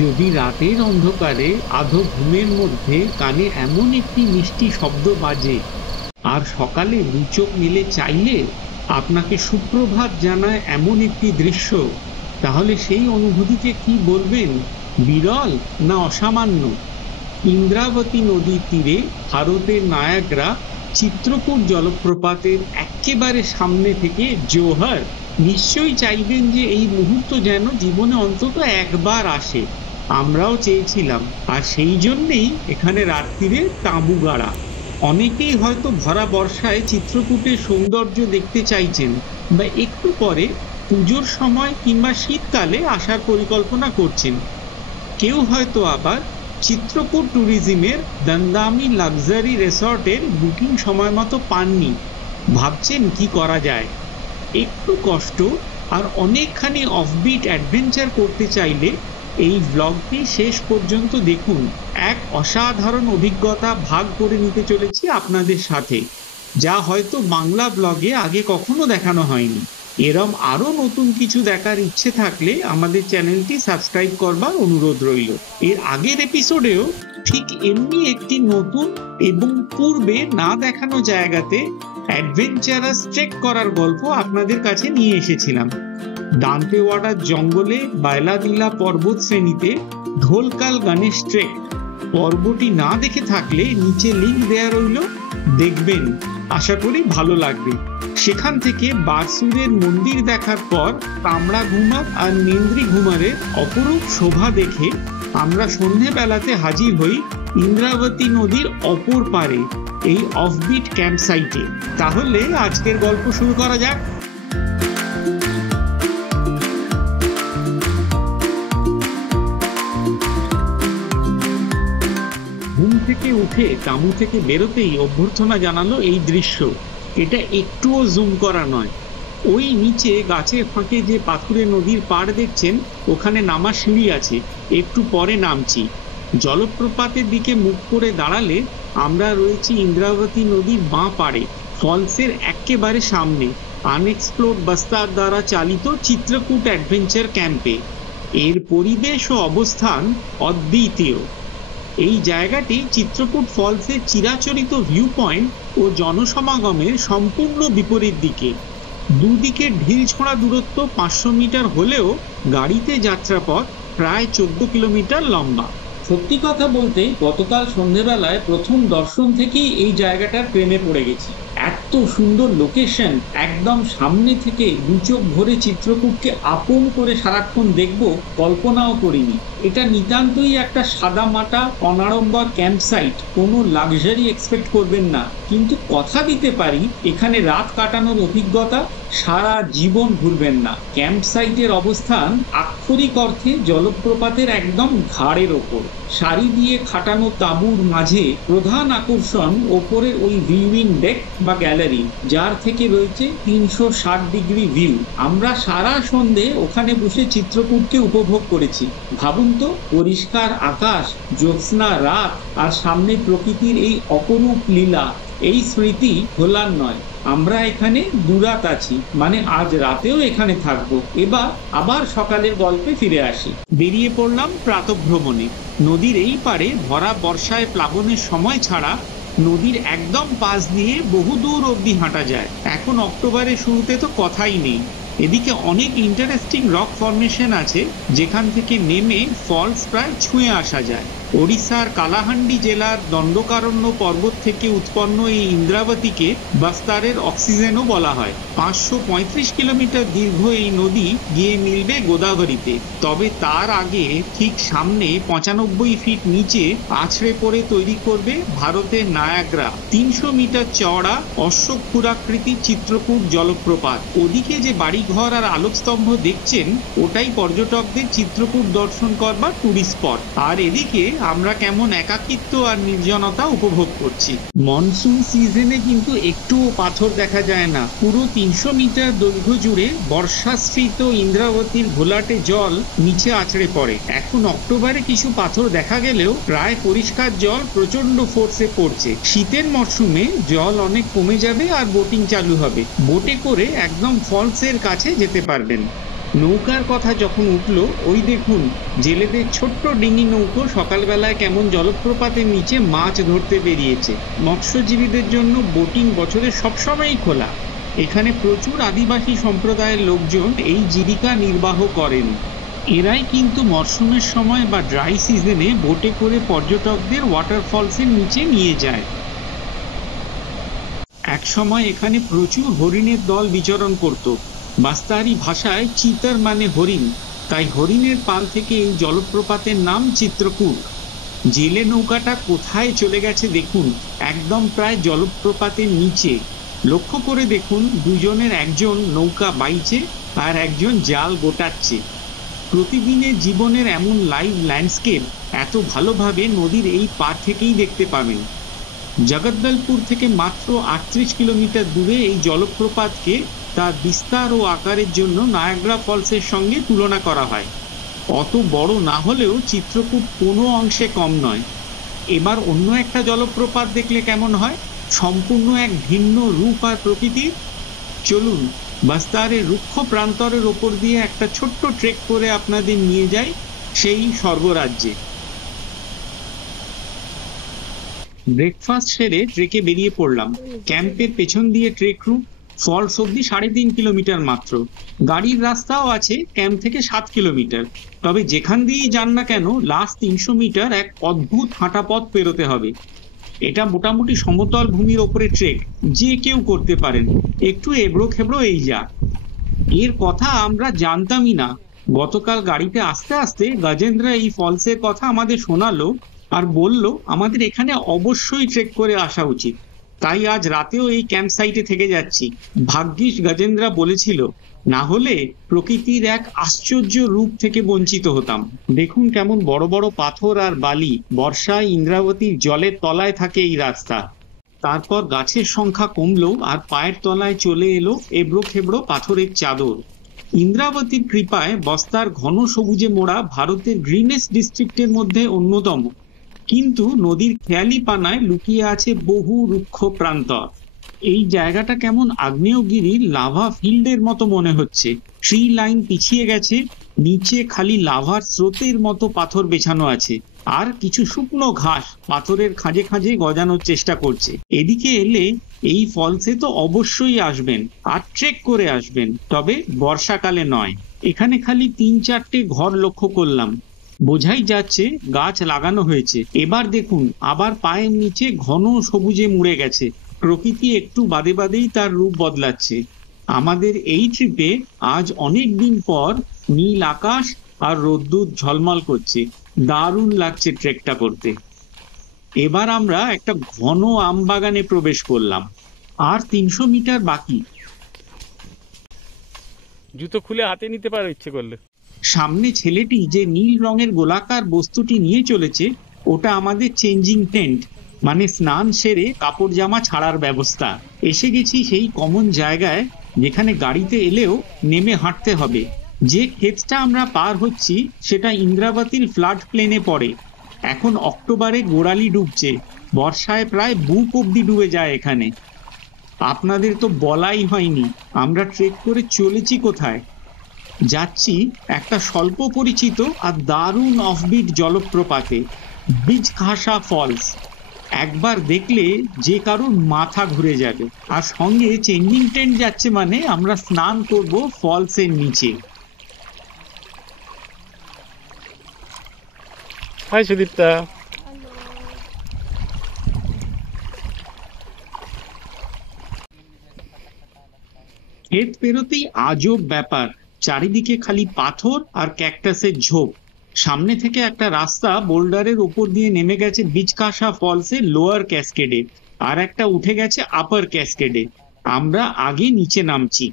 যদি রাতের অন্ধকারে আধো ঘুমের মধ্যে কানে এমন একটি মিষ্টি শব্দ বাজে আর সকালে দু চোখ মেলে চাইলে আপনাকে সুপ্রভাত জানায় এমন একটি দৃশ্য, তাহলে সেই অনুভূতিকে কি বলবেন? বিরল না অসামান্য? ইন্দ্রাবতী নদীর তীরে ভারতের নায়াগ্রা চিত্রকূট জলপ্রপাতের একেবারে সামনে থেকে জোহর নিশ্চয়ই চাইবেন যে এই মুহূর্ত যেন জীবনে অন্তত একবার আসে। আমরাও চেয়েছিলাম, আর সেই জন্যেই এখানে রাত্রিরে তাঁবু গাড়া। অনেকেই হয়তো ভরা বর্ষায় চিত্রকূটের সৌন্দর্য দেখতে চাইছেন, বা একটু পরে পুজোর সময় কিংবা শীতকালে আসার পরিকল্পনা করছেন। কেউ হয়তো আবার চিত্রকূট ট্যুরিজমের দান্দামি লাক্সারি রিসর্টের বুকিং সময় মতো পাননি, ভাবছেন কি করা যায়। একটু কষ্ট আর অনেকখানি অফবিট অ্যাডভেঞ্চার করতে চাইলে এই ব্লগটি শেষ পর্যন্ত দেখুন। এক অসাধারণ অভিজ্ঞতা ভাগ করে নিতে চলেছি আপনাদের সাথে, যা হয়তো বাংলা ব্লগে আগে কখনো দেখানো হয়নি। এরম আরো নতুন কিছু দেখার ইচ্ছে থাকলে আমাদের চ্যানেলটি সাবস্ক্রাইব করবার অনুরোধ রইল। এর আগের এপিসোডেও ঠিক এমনি একটি নতুন এবং পূর্বে না দেখানো জায়গাতে অ্যাডভেঞ্চারাস ট্রেক করার গল্প আপনাদের কাছে নিয়ে এসেছিলাম। দান্তেওয়াড়ার জঙ্গলে বায়লাদিলা পর্বত শ্রেণীতে ঢোলকাল গণেশ ট্রেক। পর্বটি না দেখে থাকলে নিচে লিংক দেয়া রইল, দেখবেন, আশা করি ভালো লাগবে। সেখান থেকে বারসুরের মন্দির দেখার পর কামড়া ঘুমার আর নেন্দ্রি ঘুমারের অপরূপ শোভা দেখে আমরা সন্ধেবেলাতে হাজির হই ইন্দ্রাবতী নদীর অপর পারে এই অফবিট ক্যাম্প সাইটে। তাহলে আজকের গল্প শুরু করা যাক। ঘুম থেকে উঠে কামু থেকে বেরোতেই অভ্যর্থনা জানালো এই দৃশ্য। এটা একটুও জুম করা নয়। ওই নিচে গাছের ফাঁকে যে পাথুরে নদীর পাড় দেখছেন, ওখানে নামার সিঁড়ি আছে, একটু পরে নামছি। জলপ্রপাতের দিকে মুখ করে দাঁড়ালে আমরা রয়েছি ইন্দ্রাবতী নদীর বাঁ পাড়ে, ফলসের একেবারে সামনে, আনএক্সপ্লোরড বাস্তার দ্বারা চালিত চিত্রকূট অ্যাডভেঞ্চার ক্যাম্পে। এর পরিবেশ ও অবস্থান অদ্বিতীয়। এই জায়গাটি চিত্রকূট ফলসের চিরাচরিত ভিউ পয়েন্ট ও জনসমাগমের সম্পূর্ণ বিপরীত দিকে। দুদিকের ঢিল ছোঁড়া দূরত্ব 500 মিটার হলেও গাড়িতে যাত্রাপথ প্রায় 14 কিলোমিটার লম্বা। সত্যি কথা বলতে গতকাল সন্ধেবেলায় প্রথম দর্শন থেকেই এই জায়গাটার প্রেমে পড়ে গেছি। এত সুন্দর লোকেশন, একদম সামনে থেকে দু চোখ ভরে চিত্রকূটকে আপন করে সারাক্ষণ দেখব কল্পনাও করিনি। এটা নিতান্তই একটা সাদামাটা অনাড়ম্বর ক্যাম্প সাইট, কোনো লাক্সারি এক্সপেক্ট করবেন না, কিন্তু কথা দিতে পারি এখানে রাত কাটানোর অভিজ্ঞতা সারা জীবন ভুলবেন না। ক্যাম্প সাইটের অবস্থান আক্ষরিক অর্থে জলপ্রপাতের একদম ঘাড়ের ওপর। সারি দিয়ে খাটানো তাঁবুর মাঝে প্রধান আকর্ষণ ওপরের ওই ভিউইং ডেক বা গ্যালারি, যার থেকে রয়েছে 360 ডিগ্রি ভিউ। আমরা সারা সন্ধে ওখানে বসে চিত্রকূটকে উপভোগ করেছি। ভাবুন তো, পরিষ্কার আকাশ, জ্যোৎস্না রাত, আর সামনে প্রকৃতির এই অপরূপ লীলা। এই স্মৃতি ভোলার নয়। আমরা এখানে দুরাত আছি, মানে আজ রাতেও এখানে থাকবো। এবার আবার সকালের গল্পে ফিরে আসি। বেরিয়ে পড়লাম প্রাতঃভ্রমণে। নদীর এই পারে ভরা বর্ষায় প্লাবনের সময় ছাড়া নদীর একদম পাশ দিয়ে বহুদূর অবধি হাঁটা যায়। এখন অক্টোবরের শুরুতে তো কথাই নেই। এদিকে অনেক ইন্টারেস্টিং রক ফরমেশন আছে, যেখান থেকে নেমে ফলস প্রায় ছুঁয়ে আসা যায়। ওড়িশার কালাহান্ডি জেলার দণ্ডকারণ্য পর্বত থেকে উৎপন্ন এই ইন্দ্রাবতীকে বাস্তারের অক্সিজেনও বলা হয়। 535 কিলোমিটার দীর্ঘ এই নদী গিয়ে মিলবে গোদাবরীতে। তবে তার আগে ঠিক সামনে 95 ফিট নিচে আছড়ে পড়ে তৈরি করবে ভারতের নায়াগ্রা 300 মিটার চওড়া অশ্বক্ষুরাকৃতি চিত্রকূট জলপ্রপাত। ওদিকে যে বাড়িঘর আর আলোকস্তম্ভ দেখছেন, ওটাই পর্যটকদের চিত্রকূট দর্শন করবার টুরিস্ট স্পট। আর এদিকে আমরা কেমন একাকিত্ব আর নির্জনতা উপভোগ করছি। মনসুন সিজনে কিন্তু একটুও পাথর দেখা যায় না। পুরো 300 মিটার দৈর্ঘ্য জুড়ে বর্ষাশ্রিত ইন্দ্রাবতীর ঘোলাটে জল নিচে আছড়ে পড়ে। এখন অক্টোবরে কিছু পাথর দেখা গেলেও প্রায় পরিষ্কার জল প্রচন্ড ফোর্সে পড়ছে। শীতের মরশুমে জল অনেক কমে যাবে আর বোটিং চালু হবে। বোটে করে একদম ফলসের কাছে যেতে পারবেন। নৌকার কথা যখন উঠলো, ওই দেখুন জেলেদের ছোট্ট ডিঙি নৌকো সকালবেলায় কেমন জলপ্রপাতের নিচে মাছ ধরতে বেরিয়েছে। মৎস্যজীবীদের জন্য বোটিং বছরে সবসময়ই খোলা। এখানে প্রচুর আদিবাসী সম্প্রদায়ের লোকজন এই জীবিকা নির্বাহ করেন। এরাই কিন্তু মরশুমের সময় বা ড্রাই সিজনে বোটে করে পর্যটকদের ওয়াটারফলসের নিচে নিয়ে যায়। এক সময় এখানে প্রচুর হরিণের দল বিচরণ করত। বাস্তারি ভাষায় চিতার মানে হরিণ, তাই হরিণের পাল থেকে এই জলপ্রপাতের নাম চিত্রকূট। জেলে নৌকাটা কোথায় চলে গেছে দেখুন, একদম প্রায় জলপ্রপাতের নিচে। লক্ষ্য করে দেখুন, দুজনের একজন নৌকা বাইছে আর একজন জাল গোটাচ্ছে। প্রতিদিনের জীবনের এমন লাইভ ল্যান্ডস্কেপ এত ভালোভাবে নদীর এই পার থেকেই দেখতে পাবেন। জগদ্দলপুর থেকে মাত্র 38 কিলোমিটার দূরে এই জলপ্রপাতকে তার বিস্তার ও আকারের জন্য নায়াগ্রা ফলসের সঙ্গে তুলনা করা হয়। অত বড় না হলেও চিত্রকূট কোনো অংশে কম নয়। এবার অন্য একটা জলপ্রপাত দেখলে কেমন হয়, সম্পূর্ণ এক ভিন্ন রূপ আর প্রকৃতির। চলুন বাস্তারের রুক্ষ প্রান্তরের ওপর দিয়ে একটা ছোট্ট ট্রেক করে আপনাদের নিয়ে যাই সেই স্বর্গরাজ্যে। ব্রেকফাস্ট সেরে ট্রেকে বেরিয়ে পড়লাম। ক্যাম্পের পেছন দিয়ে ট্রেক রুট, ফলস অব্দি 3.5 কিলোমিটার মাত্র। গাড়ির রাস্তাও আছে ক্যাম্প থেকে 7 কিলোমিটার। তবে যেখান দিয়েই যান না কেন, লাস্ট 300 মিটার এক অদ্ভুত হাঁটা পথ পেরোতে হবে। এটা মোটামুটি সমতল ভূমির ওপরে ট্রেক, যে কেউ করতে পারেন। একটু এবড়ো খেবড়ো এই যা। এর কথা আমরা জানতামই না। গতকাল গাড়িতে আস্তে আস্তে গজেন্দ্র এই ফলসের কথা আমাদের শোনালো আর বলল আমাদের এখানে অবশ্যই ট্রেক করে আসা উচিত। তাই আজ রাতেও এই ক্যাম্প সাইটে থেকে যাচ্ছি। ভাগ্যিস গজেন্দ্রা বলেছিল, না হলে প্রকৃতির এক আশ্চর্য রূপ থেকে বঞ্চিত হতাম। দেখুন কেমন বড় বড় পাথর আর বালি, বর্ষায় ইন্দ্রাবতীর জলের তলায় থাকে এই রাস্তা। তারপর গাছের সংখ্যা কমলো আর পায়ের তলায় চলে এলো এবড়ো খেবড়ো পাথরের চাদর। ইন্দ্রাবতীর কৃপায় বস্তার ঘন সবুজে মোড়া ভারতের গ্রিনেস্ট ডিস্ট্রিক্টের মধ্যে অন্যতম। কিন্তু নদীর খেয়ালি পানায় লুকিয়ে আছে বহু রুক্ষ প্রান্তর। এই জায়গাটা কেমন আগ্নেয়গিরির লাভা ফিল্ডের মতো মনে হচ্ছে। ট্রি লাইন পিছিয়ে গেছে, নিচে খালি লাভার স্রোতের মতো পাথর বেছানো আছে, আর কিছু শুকনো ঘাস পাথরের খাঁজে খাঁজে গজানোর চেষ্টা করছে। এদিকে এলে এই ফলসে তো অবশ্যই আসবেন আর ট্রেক করে আসবেন, তবে বর্ষাকালে নয়। এখানে খালি 3-4টে ঘর লক্ষ্য করলাম, বোঝাই যাচ্ছে গাছ লাগানো হয়েছে। এবার দেখুন আবার পায়ের নিচে ঘন সবুজে মুড়ে গেছে। প্রকৃতি একটু বাদে বাদেই তার রূপ বদলাচ্ছে। আমাদের এই ট্রিপে আজ অনেক দিন পর নীল আকাশ আর রোদ্দুর ঝলমল করছে। দারুণ লাগছে ট্রেকটা করতে। এবার আমরা একটা ঘন আম বাগানে প্রবেশ করলাম। আর 300 মিটার বাকি। জুতো খুলে হাতে নিতে পারো ইচ্ছে করলে। সামনে ছেলেটি যে নীল রঙের গোলাকার বস্তুটি নিয়ে চলেছে, ওটা আমাদের চেঞ্জিং টেন্ট, মানে স্নান সেরে কাপড় জামা ছাড়ার ব্যবস্থা। এসে গেছি সেই কমন জায়গায় যেখানে গাড়িতে এলেও নেমে হাঁটতে হবে। যে ক্ষেতটা আমরা পার হচ্ছি সেটা ইন্দ্রাবতীর ফ্লাড প্লেনে পড়ে। এখন অক্টোবরে গোড়ালি ডুবছে, বর্ষায় প্রায় বুক অব্দি ডুবে যায় এখানে। আপনাদের তো বলাই হয়নি আমরা ট্রেক করে চলেছি কোথায়। যাচ্ছি একটা স্বল্প পরিচিত আর দারুণ অফবিট জলপ্রপাতে, বিজঘাসা ফলস। একবার দেখলে যে কারোর মাথা ঘুরে যাবে। আর সঙ্গে চেঞ্জিং টেন্ট যাচ্ছে, মানে আমরা স্নান করব ফলসের নিচে। হাই সুদীপ্তা। ক্ষেত পেরোতেই আজব ব্যাপার, চারিদিকে খালি পাথর আর ক্যাকটাসের ঝোপ। সামনে থেকে একটা রাস্তা বোল্ডারের ওপর দিয়ে নেমে গেছে বিজঘাসা ফলসের লোয়ার ক্যাসকেডে, আর একটা উঠে গেছে আপার ক্যাসকেডে। আমরা আগে নিচে নামছি।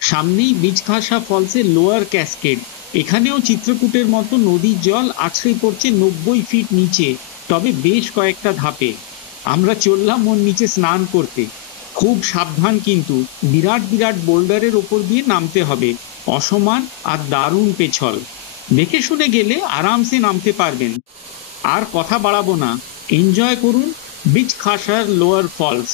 সামনেই বিজঘাসা ফলসের লোয়ার ক্যাসকেড। এখানেও চিত্রকূটের মতো নদীর জল আছড়ে পড়ছে 90 ফিট নিচে, তবে বেশ কয়েকটা ধাপে। আমরা চললাম ওর নিচে স্নান করতে। খুব সাবধান কিন্তু, বিরাট বিরাট বোল্ডারের ওপর দিয়ে নামতে হবে। অসমান আর দারুণ পেছল। দেখে শুনে গেলে আরামসে নামতে পারবেন। আর কথা বাড়াবো না, এনজয় করুন বিজঘাসার লোয়ার ফলস।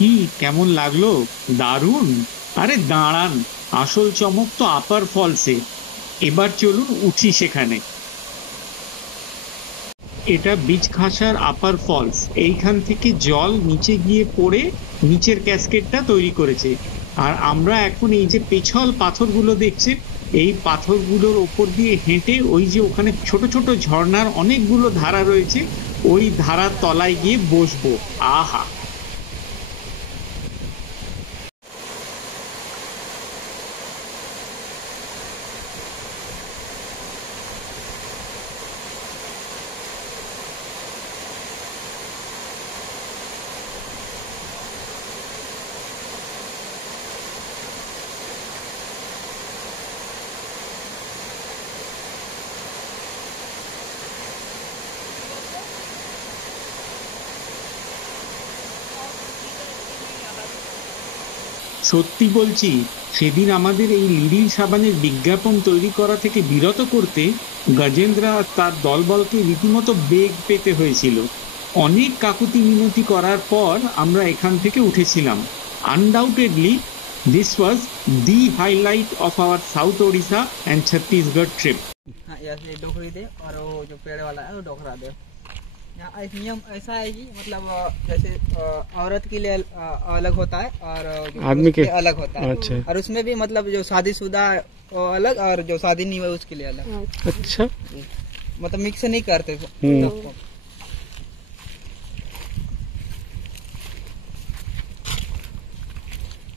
কি কেমন লাগলো? দারুণ। আরে দাঁড়ান, আসল চমক তো আপার ফলসে। এবার চলুন উঠি সেখানে। এটা বীজখাসার আপার ফলস। এইখান থেকে জল নিচে গিয়ে পড়ে নিচের ক্যাসকেডটা তৈরি করেছে। আর আমরা এখন এই যে পেছল পাথরগুলো দেখছেন, এই পাথরগুলোর ওপর দিয়ে হেঁটে ওই যে ওখানে ছোট ছোট ঝর্ণার অনেকগুলো ধারা রয়েছে, ওই ধারার তলায় গিয়ে বসবো। আহা! সত্যি বলছি, সেদিন আমাদের এই লিরিল সাবানের বিজ্ঞাপন তৈরি করা থেকে বিরত করতে গজেন্দ্রা আর তার দলবলকে রীতিমতো বেগ পেতে হয়েছিল। অনেক কাকুতি মিনতি করার পর আমরা এখান থেকে উঠেছিলাম। Undoubtedly this was the highlight of our south Odisha and Chhattisgarh trip. हाँ, ऐसे डोकरी दे और वो जो पेड़ वाला है वो डोकरा दे। यहाँ एक नियम ऐसा है कि मतलब जैसे औरत के लिए अलग होता है और जो आदमी के अलग होता है। अच्छा। और उसमें भी मतलब जो शादीशुदा है वो अलग और जो शादी नहीं हुई उसके लिए अलग। अच्छा। मतलब मिक्स नहीं करते हम्म। सबको।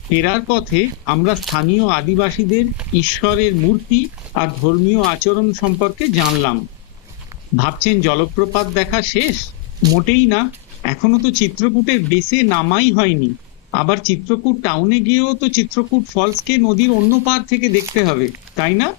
ফেরার পথে আমরা স্থানীয় আদিবাসীদের ঈশ্বরের মূর্তি আর ধর্মীয় আচরণ সম্পর্কে জানলাম। ভাবছেন জলপ্রপাত দেখা শেষ? মোটেই না, এখনো তো চিত্রকূটের বেসে নামাই হয়নি। আবার চিত্রকূট টাউনে গিয়েও তো চিত্রকূট ফলসকে নদীর অন্য পার থেকে দেখতে হবে, তাই না?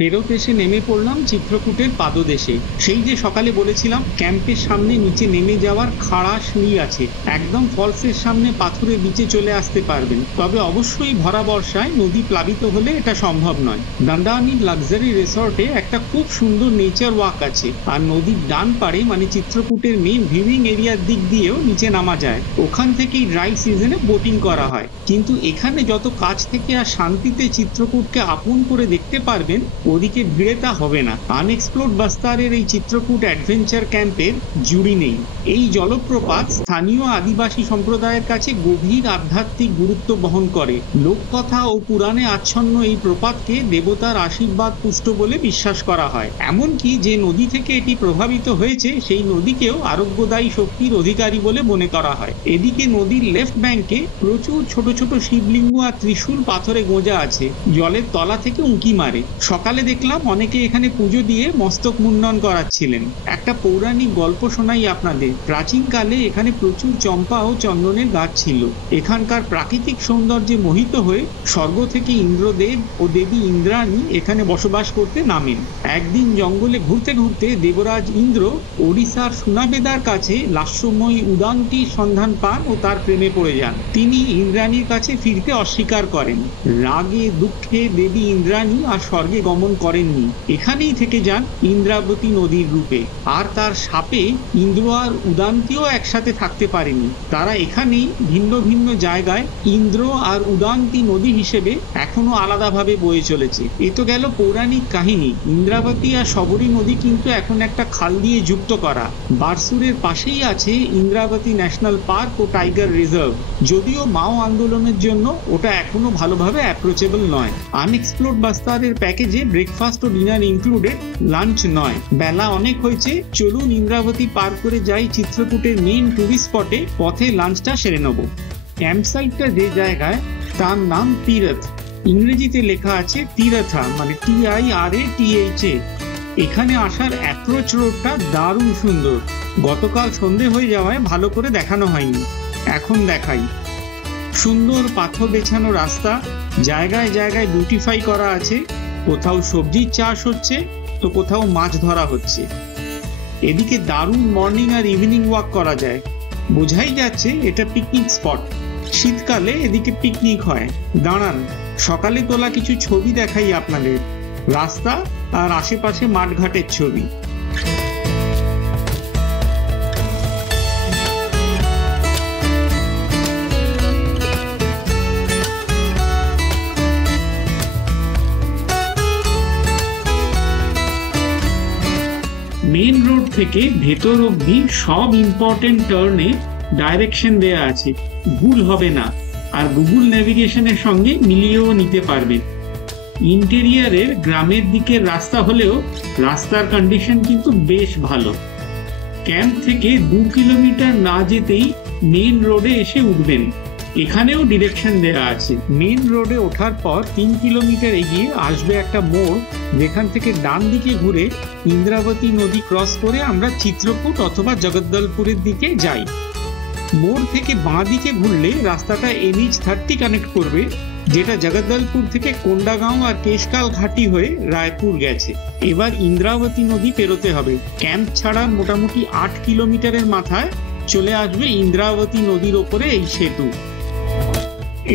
ফেরত এসে নেমে পড়লাম চিত্রকূটের পাদদেশে। সেই যে সকালে বলেছিলাম ক্যাম্পের সামনে নিচে নেমে যাওয়ার খাড়া সিঁড়ি আছে, একদম ফলসের সামনে পাথুরে বিচে চলে আসতে পারবেন। তবে অবশ্যই ভরা বর্ষায় নদী প্লাবিত হলে এটা সম্ভব নয়। দান্দানি লাক্সারি রিসর্টে একটা খুব সুন্দর নেচার ওয়াক আছে, আর নদীর ডান পাড়ে মানে চিত্রকূটের মেন ভিউইং এরিয়ার দিক দিয়েও নিচে নামা যায়। ওখান থেকেই ড্রাই সিজনে বোটিং করা হয়। কিন্তু এখানে যত কাছ থেকে আর শান্তিতে চিত্রকূটকে আপন করে দেখতে পারবেন, ওদিকে ভিড়ে তা হবে না। আনএক্সপ্লোর্ড বাস্তারের এই চিত্রকূট অ্যাডভেঞ্চার ক্যাম্পের জুড়ি নেই। এই জলপ্রপাত স্থানীয় আদিবাসী সম্প্রদায়ের কাছে গভীর আধ্যাত্মিক গুরুত্ব বহন করে। লোককথা ও পুরাণে আচ্ছন্ন এই প্রপাতকে দেবতার আশীর্বাদ পুষ্ট বলে বিশ্বাস করা হয়। এমনকি যে নদী থেকে এটি প্রভাবিত হয়েছে সেই নদীকেও আরোগ্যদায়ী শক্তির অধিকারী বলে মনে করা হয়। এদিকে নদীর লেফট ব্যাংকে প্রচুর ছোট ছোট শিবলিঙ্গ আর ত্রিশূল পাথরে গোঁজা আছে, জলের তলা থেকে উঁকি মারে। সকালে দেখলাম অনেকে এখানে পুজো দিয়ে মস্তক মুন্ডন করাচ্ছিলেন। একটা পৌরাণিক গল্প শোনাই আপনাদের। প্রাচীনকালে এখানে প্রচুর চম্পা ও চন্দনের গাছ ছিল। এখানকার প্রাকৃতিক সৌন্দর্যে মোহিত হয়ে স্বর্গ থেকে ইন্দ্রদেব ও দেবী ইন্দ্রাণী এখানে বসবাস করতে নামেন। একদিন জঙ্গলে ঘুরতে ঘুরতে দেবরাজ ইন্দ্র ওড়িশার সুনাবেদার কাছে লাস্যময়ী উদানটির সন্ধান পান ও তার প্রেমে পড়ে যান। তিনি ইন্দ্রাণীর কাছে ফিরতে অস্বীকার করেন। রাগে দুঃখে দেবী ইন্দ্রাণী আর স্বর্গে গমন করেননি, এখানেই থেকে যান ইন্দ্রাবতী নদীর রূপে। আর তার শাপে ইন্দ্র আর উদান্তীও একসাথে থাকতে পারেনি। তারা এখানেই ভিন্ন ভিন্ন জায়গায় ইন্দ্র আর উদান্তী নদী হিসেবে এখনো আলাদাভাবে বয়ে চলেছে। এ তো গেল পৌরাণিক কাহিনী। ইন্দ্রাবতী আর শবরী নদী কিন্তু এখন একটা খাল দিয়ে যুক্ত করা। বারসুরের পাশেই আছে ইন্দ্রাবতী ন্যাশনাল পার্ক ও টাইগার রিজার্ভ। যদিও মাও আন্দোলনের জন্য ওটা এখনো ভালোভাবে অ্যাপ্রোচেবল নয়। আনএক্সপ্লোর্ড বাস্তারের প্যাকেজে ব্রেকফাস্ট ও ডিনার ইনক্লুডেড, লাঞ্চ নয়। বেলা অনেক হয়েছে, চলুন ইন্দ্রাবতী পার করে যাই চিত্রকূটের মেইন টুরিস্ট স্পটে। পথে লাঞ্চটা সেরে নেব। ক্যাম্প সাইটটা যে জায়গায় তার নাম তীরথ। ইংরেজিতে লেখা আছে তীরথা, মানে TIRATHA। এখানে আসার অ্যাপ্রোচ রোডটা দারুণ সুন্দর। গতকাল সন্ধে হয়ে যাওয়ায় ভালো করে দেখানো হয়নি, এখন দেখাই। সুন্দর পাথর বেছানো রাস্তা, জায়গায় জায়গায় বিউটিফাই করা আছে। কোথাও সবজির চাষ হচ্ছে তো কোথাও মাছ ধরা হচ্ছে। এদিকে দারুণ মর্নিং আর ইভিনিং ওয়াক করা যায়। বোঝাই যাচ্ছে এটা পিকনিক স্পট। শীতকালে এদিকে পিকনিক হয়। দাঁড়ান, সকালে তোলা কিছু ছবি দেখাই আপনাদের, রাস্তা আর আশেপাশে মাঠঘাটের ছবি। মেন রোড থেকে ভেতর অবধি সব ইম্পর্টেন্ট টার্নে ডাইরেকশন দেয়া আছে, ভুল হবে না, আর গুগল নেভিগেশনের সঙ্গে মিলিয়েও নিতে পারবে। ইন্টেরিয়ারের গ্রামের দিকের রাস্তা হলেও রাস্তার কন্ডিশন কিন্তু বেশ ভালো। ক্যাম্প থেকে 2 কিলোমিটার না যেতেই মেন রোডে এসে উঠবেন, এখানেও ডিরেকশন দেওয়া আছে। মেন রোডে ওঠার পর 3 কিলোমিটার এগিয়ে আসবে একটা মোড়, যেখান থেকে ডান দিকে ঘুরে ইন্দ্রাবতী নদী ক্রস করে আমরা চিত্রকূট অথবা জগদ্দলপুরের দিকে যাই। মোড় থেকে বাঁ দিকে ঘুরলে রাস্তাটা NH30 কানেক্ট করবে, যেটা জগদ্দলপুর থেকে কোন্ডাগাঁও আর কেশকাল ঘাটি হয়ে রায়পুর গেছে। এবার ইন্দ্রাবতী নদী পেরোতে হবে। ক্যাম্প ছাড়া মোটামুটি 8 কিলোমিটারের মাথায় চলে আসবে ইন্দ্রাবতী নদীর ওপরে এই সেতু।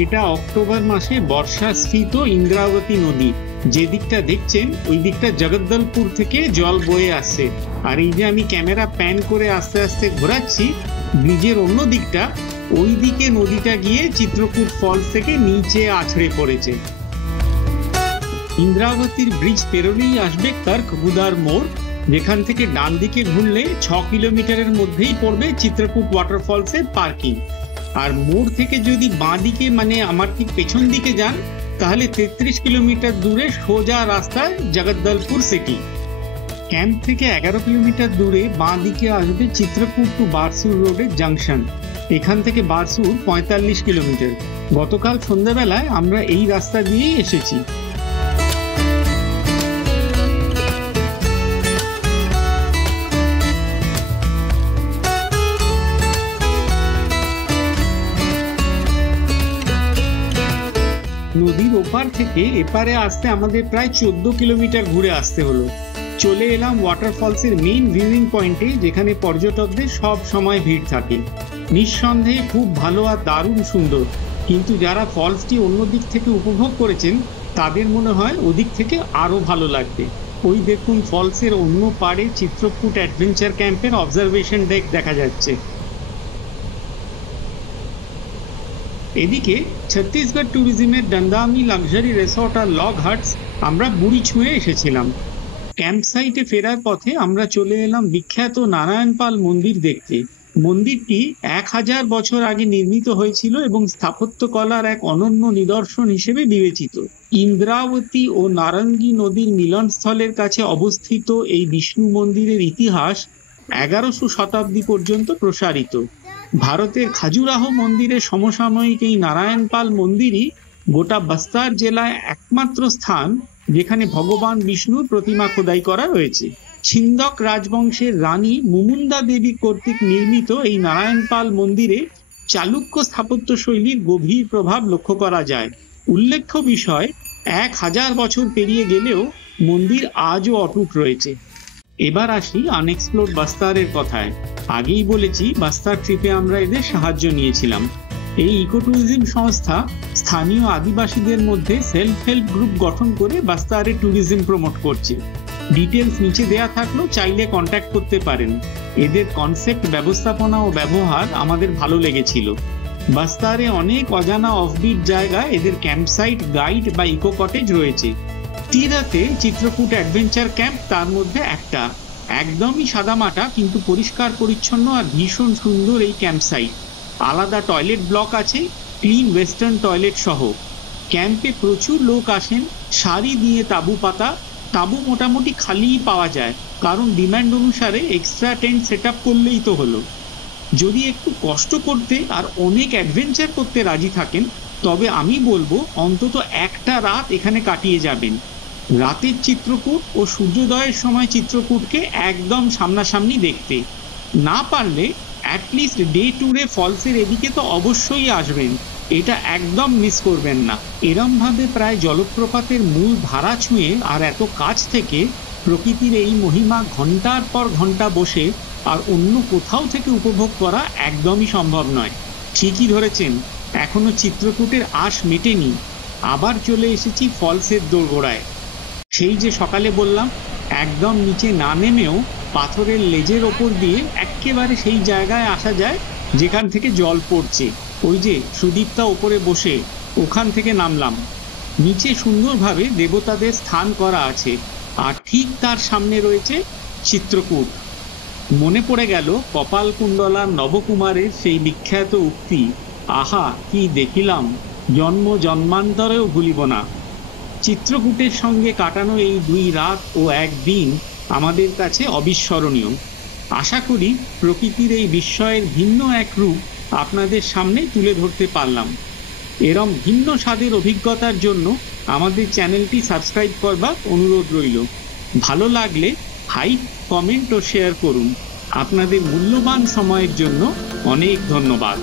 এটা অক্টোবর মাসে বর্ষাস্ফীত ইন্দ্রাবতী নদী। যে দিকটা দেখছেন ওই দিকটা জগদ্দলপুর থেকে জল বয়ে আসছে, আর এই যে আমি ক্যামেরা প্যান করে আস্তে আস্তে ঘোরাচ্ছি, ব্রিজের অন্য দিকটা, ওই দিকে নদীটা গিয়ে চিত্রকূট ফলস থেকে নিচে আছড়ে পড়েছে। ইন্দ্রাবতীর ব্রিজ পেরোলেই আসবে কর্কবুদার মোড়, যেখান থেকে ডান দিকে ঘুরলে 6 কিলোমিটারের মধ্যেই পড়বে চিত্রকূট ওয়াটারফলসের পার্কিং। আর মোড় থেকে যদি বাঁ দিকে মানে আমার ঠিক পেছন দিকে যান, তাহলে 33 কিলোমিটার দূরে সোজা রাস্তায় জগদ্দলপুর সিটি। ক্যাম্প থেকে 11 কিলোমিটার দূরে বাঁ দিকে আসবে চিত্রকূট টু বারসুর রোডের জাংশন। এখান থেকে বারসুর 45 কিলোমিটার। গতকাল সন্ধ্যাবেলায় আমরা এই রাস্তা দিয়েই এসেছি। নদীর ওপার থেকে এপারে আসতে আমাদের প্রায় 14 কিলোমিটার ঘুরে আসতে হলো। চলে এলাম ওয়াটারফলসের মেইন ভিউইং পয়েন্টে, যেখানে পর্যটকদের সব সময় ভিড় থাকে। নিঃসন্দেহে খুব ভালো আর দারুণ সুন্দর, কিন্তু যারা ফলসটি অন্য দিক থেকে উপভোগ করেছেন তাদের মনে হয় ওদিক থেকে আরো ভালো লাগবে। ওই দেখুন ফলসের অন্য পাড়ে চিত্রকূট অ্যাডভেঞ্চার ক্যাম্পের অবজারভেশন ডেক দেখা যাচ্ছে। এদিকে ছত্তিশগড় ট্যুরিজমের ডন্দামি লাক্সারি রিসর্ট আর লগ হাটস আমরা বুড়ি ছুঁয়ে এসেছিলাম। ক্যাম্প সাইটে ফেরার পথে আমরা চলে এলাম বিখ্যাত নারায়ণপাল মন্দির দেখতে। মন্দিরটি 1000 বছর আগে নির্মিত হয়েছিল এবং স্থাপত্যকলার এক অনন্য নিদর্শন হিসেবে বিবেচিত। ইন্দ্রাবতী ও নারঙ্গী নদীর মিলনস্থলের কাছে অবস্থিত এই বিষ্ণু মন্দিরের ইতিহাস 11শো শতাব্দী পর্যন্ত প্রসারিত। ভারতের খাজুরাহো মন্দিরের সমসাময়িক এই নারায়ণপাল মন্দিরই গোটা বস্তার জেলায় একমাত্র স্থান যেখানে ভগবান বিষ্ণুর প্রতিমা খোদাই করা রয়েছে। ছিন্দক রাজবংশের রানী মুমুন্দা দেবী কর্তৃক নির্মিত এই নারায়ণপাল মন্দিরে চালুক্য স্থাপত্য শৈলীর গভীর প্রভাব লক্ষ্য করা যায়। উল্লেখ্য বিষয়, 1000 বছর পেরিয়ে গেলেও মন্দির আজও অটুট রয়েছে। এবার আসি আনএক্সপ্লোরড বাস্তারের কথায়। আগেই বলেছি বাস্তার ট্রিপে আমরা এদের সাহায্য নিয়েছিলাম। এই ইকো ট্যুরিজম সংস্থা স্থানীয় আদিবাসীদের মধ্যে সেলফ হেল্প গ্রুপ গঠন করে বাস্তারে ট্যুরিজম প্রমোট করছে। ডিটেলস নিচে দেয়া থাকলেও চাইলে কন্ট্যাক্ট করতে পারেন। এদের কনসেপ্ট, ব্যবস্থাপনা ও ব্যবহার আমাদের ভালো লেগেছিল। বাস্তারে অনেক অজানা অফবিট জায়গায় এদের ক্যাম্পসাইট, গাইড বা ইকো কটেজ রয়েছে। তীরাতে চিত্রকূট অ্যাডভেঞ্চার ক্যাম্প তার মধ্যে একটা। একদমই সাদামাটা কিন্তু পরিষ্কার পরিচ্ছন্ন আর ভীষণ সুন্দর এই ক্যাম্পসাইট। আলাদা টয়লেট ব্লক আছে, ক্লিন ওয়েস্টার্ন টয়লেট সহ। ক্যাম্পে প্রচুর লোক আসেন, সারি দিয়ে তাঁবু পাতা। তাঁবু মোটামুটি খালিই পাওয়া যায়, কারণ ডিমান্ড অনুসারে এক্সট্রা টেন্ট সেট আপ করলেই তো হলো। যদি একটু কষ্ট করতে আর অনেক অ্যাডভেঞ্চার করতে রাজি থাকেন, তবে আমি বলবো অন্তত একটা রাত এখানে কাটিয়ে যাবেন। রাতের চিত্রকূট ও সূর্যোদয়ের সময় চিত্রকূটকে একদম সামনাসামনি দেখতে। না পারলে অ্যাটলিস্ট ডে ট্যুরে ফলসের এদিকে তো অবশ্যই আসবেন, এটা একদম মিস করবেন না। এরমভাবে প্রায় জলপ্রপাতের মূল ধারা ছুঁয়ে আর এত কাছ থেকে প্রকৃতির এই মহিমা ঘন্টার পর ঘন্টা বসে আর অন্য কোথাও থেকে উপভোগ করা একদমই সম্ভব নয়। ঠিকই ধরেছেন, এখনো চিত্রকূটের আশ মেটেনি। আবার চলে এসেছি ফলসের দোরগোড়ায়। সেই যে সকালে বললাম, একদম নিচে না নেমেও পাথরের লেজের ওপর দিয়ে একেবারে সেই জায়গায় আসা যায় যেখান থেকে জল পড়ছে। ওই যে সুদীপ্তা ওপরে বসে, ওখান থেকে নামলাম। নিচে সুন্দরভাবে দেবতাদের স্থান করা আছে, আর ঠিক তার সামনে রয়েছে চিত্রকূট। মনে পড়ে গেল কপালকুণ্ডলার নবকুমারের সেই বিখ্যাত উক্তি, আহা কি দেখিলাম, জন্ম জন্মান্তরেও ভুলিব না। চিত্রকূটের সঙ্গে কাটানো এই 2 রাত ও 1 দিন আমাদের কাছে অবিস্মরণীয়। আশা করি প্রকৃতির এই বিস্ময়ের ভিন্ন এক রূপ আপনাদের সামনে তুলে ধরতে পারলাম। এরম ভিন্ন স্বাদের অভিজ্ঞতার জন্য আমাদের চ্যানেলটি সাবস্ক্রাইব করবার অনুরোধ রইল। ভালো লাগলে হাইক, কমেন্ট ও শেয়ার করুন। আপনাদের মূল্যবান সময়ের জন্য অনেক ধন্যবাদ।